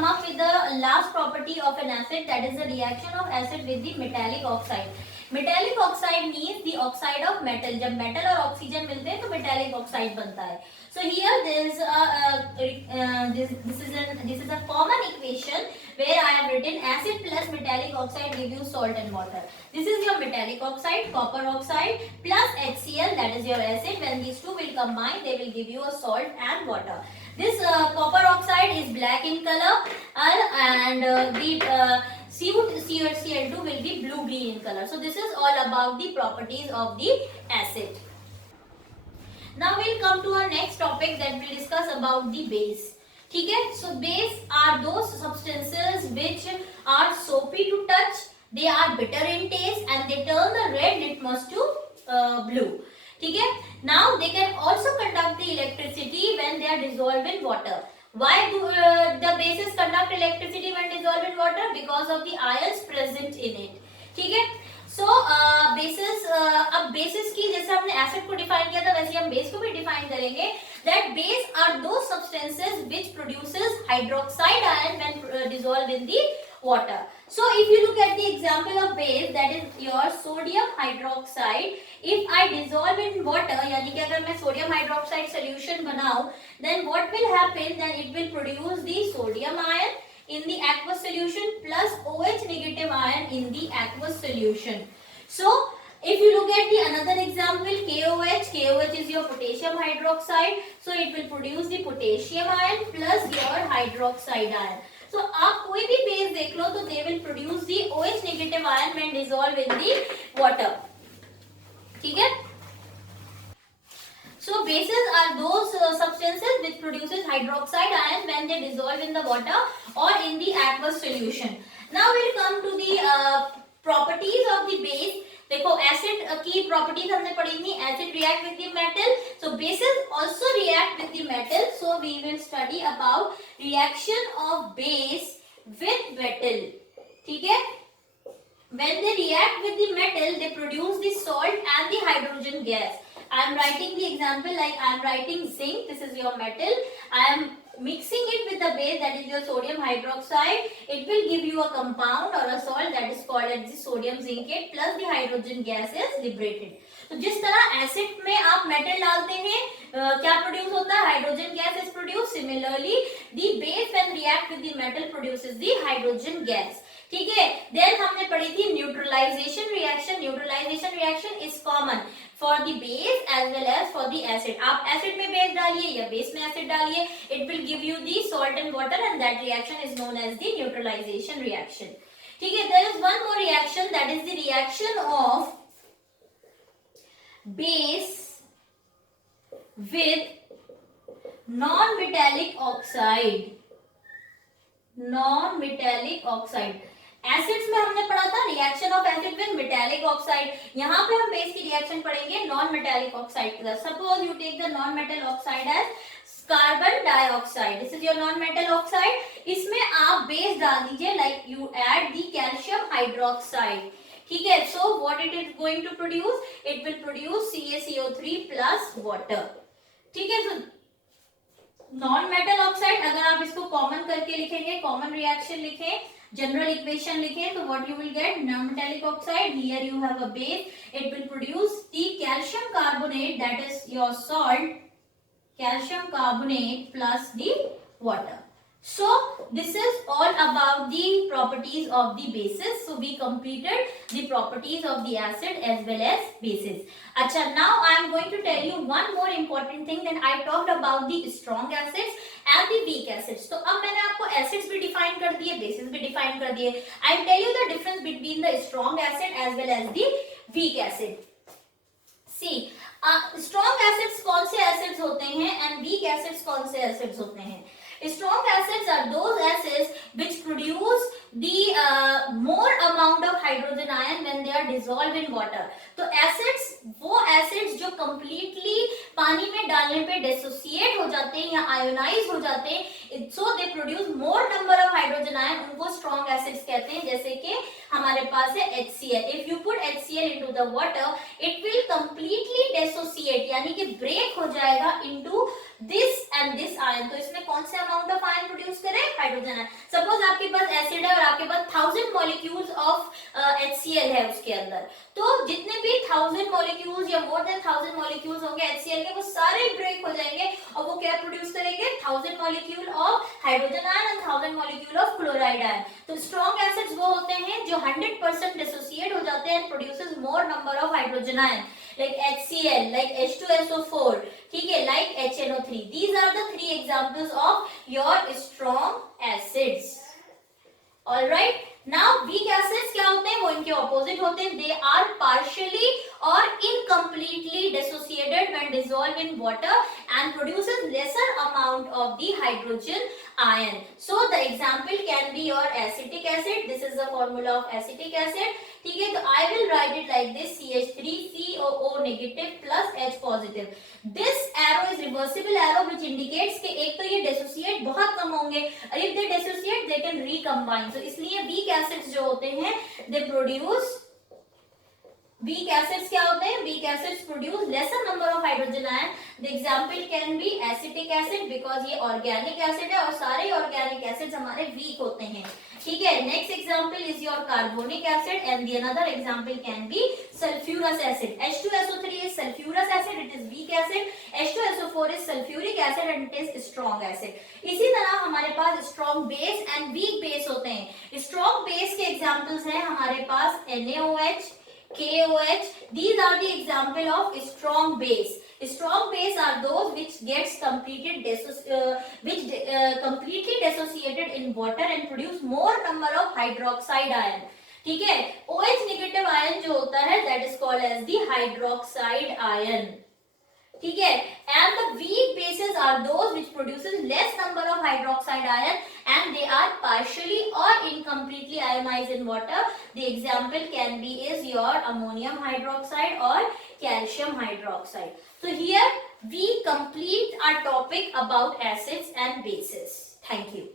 come up with the last property of an acid, that is the reaction of acid with the metallic oxide. Metallic oxide means the oxide of metal. जब metal और oxygen मिलते हैं तो metallic oxide बनता है. So here there is this is a common equation where I have written acid plus metallic oxide give you salt and water. This is your metallic oxide, copper oxide plus HCl, that is your acid. When these two will combine, they will give you a salt and water. This copper oxide is black in color, and the Cl2 will be blue green in color. So this is all about the properties of the acid. Now we'll come to our next topic that we'll discuss about the base. ठीक है? So base are those substances which are soapy to touch, they are bitter in taste, and they turn the red litmus to blue. ठीक है? Now they can also conduct the electricity when they are dissolved in water. Why do the bases conduct electricity when dissolved in water? Because of the ions present in it. ठीक है? So bases, अब bases की जैसे हमने acid को define किया था वैसे हम base को भी define करेंगे. That base are those substances which produces hydroxide ion when dissolved in the water. So if you look at the example of base, that is your sodium hydroxide. If I dissolve in water, यानी कि अगर मैं sodium hydroxide solution बनाऊं, then what will happen? Then it will produce the sodium ion in the aqueous solution plus OH negative ion in the aqueous solution. So if you look at the another example, KOH is your potassium hydroxide, so it will produce the potassium ion plus your hydroxide ion. So आप कोई भी base देख लो तो they will produce the OH negative ion when dissolved in the water. ठीक है? So bases are those substances which produces hydroxide ion when they dissolve in the water or in the aqueous solution. Now we'll come to the properties of the base. देखो acid की properties हमने पढ़ी थी. Acid react with the metal, so bases also react with the metal. So we will study about reaction of base with metal. ठीक है? When they react with the metal, they produce the salt and the hydrogen gas. I am writing the example like I am writing zinc. This is your metal. I am mixing it with the base, that is your sodium hydroxide. It will give you a compound or a salt that is called as the sodium zincate plus the hydrogen gas is liberated. तो जिस तरह acid में आप metal डालते हैं क्या produce होता है? Hydrogen gas is produce. Similarly the base when react with the metal produces the hydrogen gas. ठीक है? देन हमने पढ़ी थी neutralization reaction. Neutralization reaction is common for the base as well as for the acid. आप acid में base डालिए या base में acid डालिए, it will give you the salt and water, and that reaction is known as the neutralization reaction. ठीक है? There is one more reaction, that is the reaction of base with non-metallic oxide. Non-metallic oxide. Acids में हमने पढ़ा था reaction of acid with metallic oxide. यहाँ पे हम base की रिएक्शन पढ़ेंगे नॉन मेटालिक ऑक्साइड के साथ. Suppose you take the non metal oxide as carbon dioxide. This is your non metal oxide. इसमें आप बेस डाल दीजिए like you add the calcium hydroxide. ठीक है? So what it is going to produce? It will produce CaCO3 plus water. ठीक है? So non metal oxide, अगर आप इसको कॉमन करके लिखेंगे, कॉमन रिएक्शन लिखें, जनरल इक्वेशन लिखें, तो what you will get? Non metallic oxide, here you have a base, it will produce the calcium carbonate, that is your salt, calcium carbonate plus the water. So this is all about the properties of the bases. So we completed the properties of the acid as well as bases. अच्छा, now I am going to tell you one more important thing. Then I talked about the strong acids and the weak acids. तो अब मैंने आपको acids भी define कर दिए, bases भी define कर दिए. I will tell you the difference between the strong acid as well as the weak acid. See, strong acids कौन से एसिड्स होते हैं एंड वीक एसिड्स कौन से एसिड्स होते हैं? Strong acids are those acids which produce the more amount of hydrogen ion when they are dissolved in water. तो acids वो acids जो completely पानी में डालने पे dissociate हो जाते हैं या ionize हो जाते हैं, so they produce more number of hydrogen ion, उनको strong acids कहते हैं. जैसे कि हमारे पास है HCl. If you put HCl into the water, it will completely dissociate, यानी कि break हो जाएगा into this and this ion. तो इसमें कौन से amount of ion produce करे? Hydrogen ion. सपोज आपके पास एसिड है और आपके पास 1000 मॉलिक्यूल्स ऑफ HCl है उसके अंदर, तो जितने भी 1000 मॉलिक्यूल्स या मोर देन 1000 मॉलिक्यूल्स होंगे HCl के, वो सारे ब्रेक हो जाएंगे और वो क्या प्रोड्यूस करेंगे, 1000 molecule of hydrogen ion and 1000 molecule of chloride ion. तो स्ट्रॉन्ग एसिड्स वो होते हैं जो 100% डिसोसिएट हो जाते हैं and produces more number of hydrogen ion, like HCl, like H2SO4, ठीक है, like HNO3. These are the three examples of your strong acids. All right. Now weak acids क्या होते हैं, वो इनके ऑपोजिट होते हैं. They are partially or incompletely dissociated when dissolved in water and produces lesser amount of the hydrogen ion. So the example can be your acetic acid. This is the formula of acetic acid. ठीक है, तो I will write it like this: CH3COO negative plus H positive. This arrow is reversible arrow which indicates कि एक तो ये dissociate बहुत कम होंगे, और if they dissociate they can recombine. So इसलिए weak acids जो होते हैं they produce, weak acids क्या होते हैं, weak acids produce lesser number of hydrogen ion. The example can be acetic acid because ये organic acid है और सारे organic acids हमारे weak होते हैं, ठीक है. Next example is your carbonic acid and the another example can be sulfurous acid. H2SO3 is sulfurous acid, it is weak acid. H2SO4 is sulfuric acid and it is strong acid. इसी तरह हमारे पास strong base and weak base होते हैं. Strong base के examples हैं हमारे पास NaOH, KOH. These are the example of strong base. Strong base are those which gets completely dissociated in water and produce more number of hydroxide ion. ठीक है, OH negative ion जो होता है that is called as the hydroxide ion. ठीक है, and the weak bases are those which produces less number of hydroxide ion and they are partially or incompletely ionized in water. The example can be is your ammonium hydroxide or calcium hydroxide. So here we complete our topic about acids and bases. Thank you.